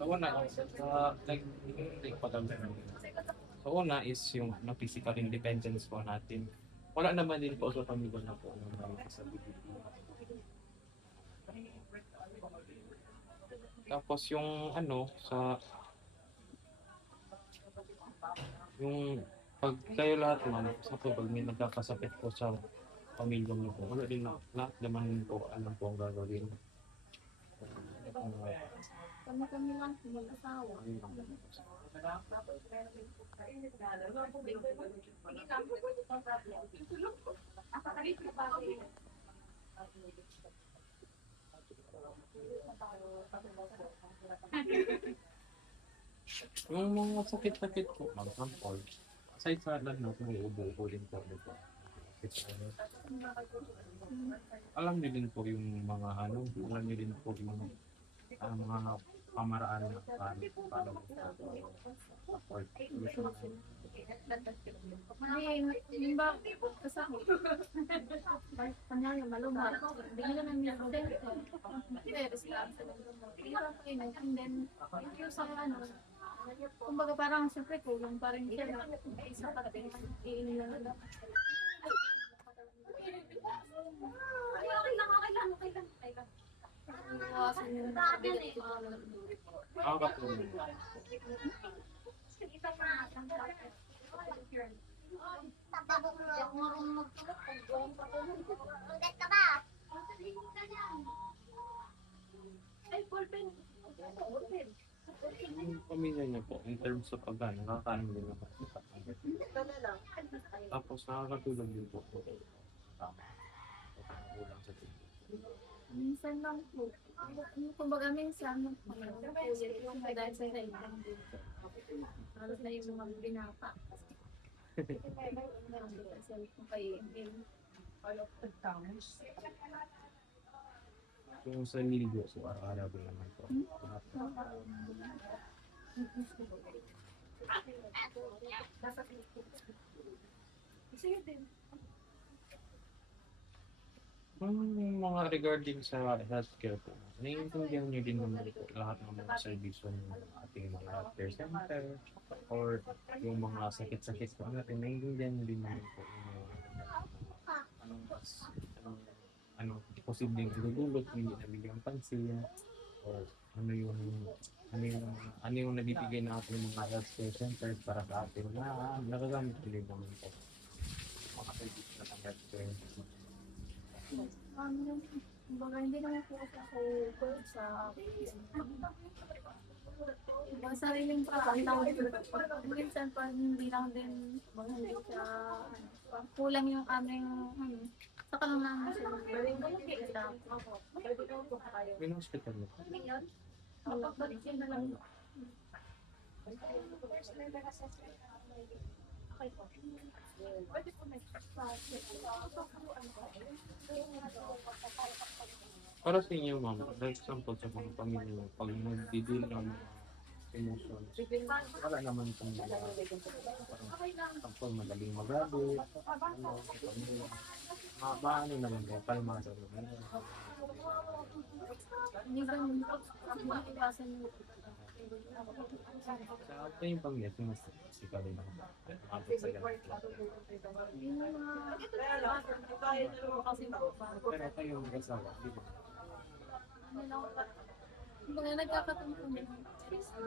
Sa una, sa una is yung physical independence po natin. Wala naman din po sa pamilya na po ng mga disability. Tapos yung yung pag kayo lahat ma'am, sa pag may nagkakasakit po sa pamilya niyo po, wala din lahat naman po alam po ang gagawin. Kami-kami lang mag-asawa. Yung mga sakit-sakit po, mag-sample, aside sa lang na kung ubo-ubo din po dito. Alam niyo din po yung mga alam niyo din po yung mga pamaraan na paano support. Yung ba, kasi kanyari maluma, bigyan na niya ako din. And then, yung sa kumbaga parang siyempre kulang pa rin siya na isa ka din, iinilan na. Iwasan yung bigat ko. Nakakatulong. Yung pamilya niya po, in terms of nakakaano din naman. Tapos nakakatulong din po. Tama. Kulang sa tingin. Minsan lang po. Kumbaga minsan, yung dahil sa nailan dito. Halos na yung mga binata. Kasi kung kayo Yung sa ligo, so araw-araw din naman po. Yung mga regarding sa healthcare po, naiintindihan niyo din naman po lahat ng mga servisyo ng ating mga healthcare center or yung mga sakit-sakit po natin, naiintindihan niyo din naman po yung anong posibleng idudulot, hindi nabigyan pansin or ano yung nabibigay na ating mga healthcare centers para sa atin na nagagamit din naman po mga servisyo ng healthcare. Kumbaga hindi naman po ako sa ibang sariling trabaho. Minsan pa hindi lang din hindi siya kulang yung aming saka lang namin siya. May hospital mo. Para sa inyo, ma'am, like example sa mga pamilya mo, pag nagdidil ng emotions, wala naman itong parang example, madaling magabi, paano naman kayo, kalmado naman. Hindi ganun po. Iwasan mo. Sa atin yung pamilya, mas sikali na umabot sa ganun. Yung mga kasi Pero kayo mag-asawa, di ba? ano lang, kumbaga nagkakataon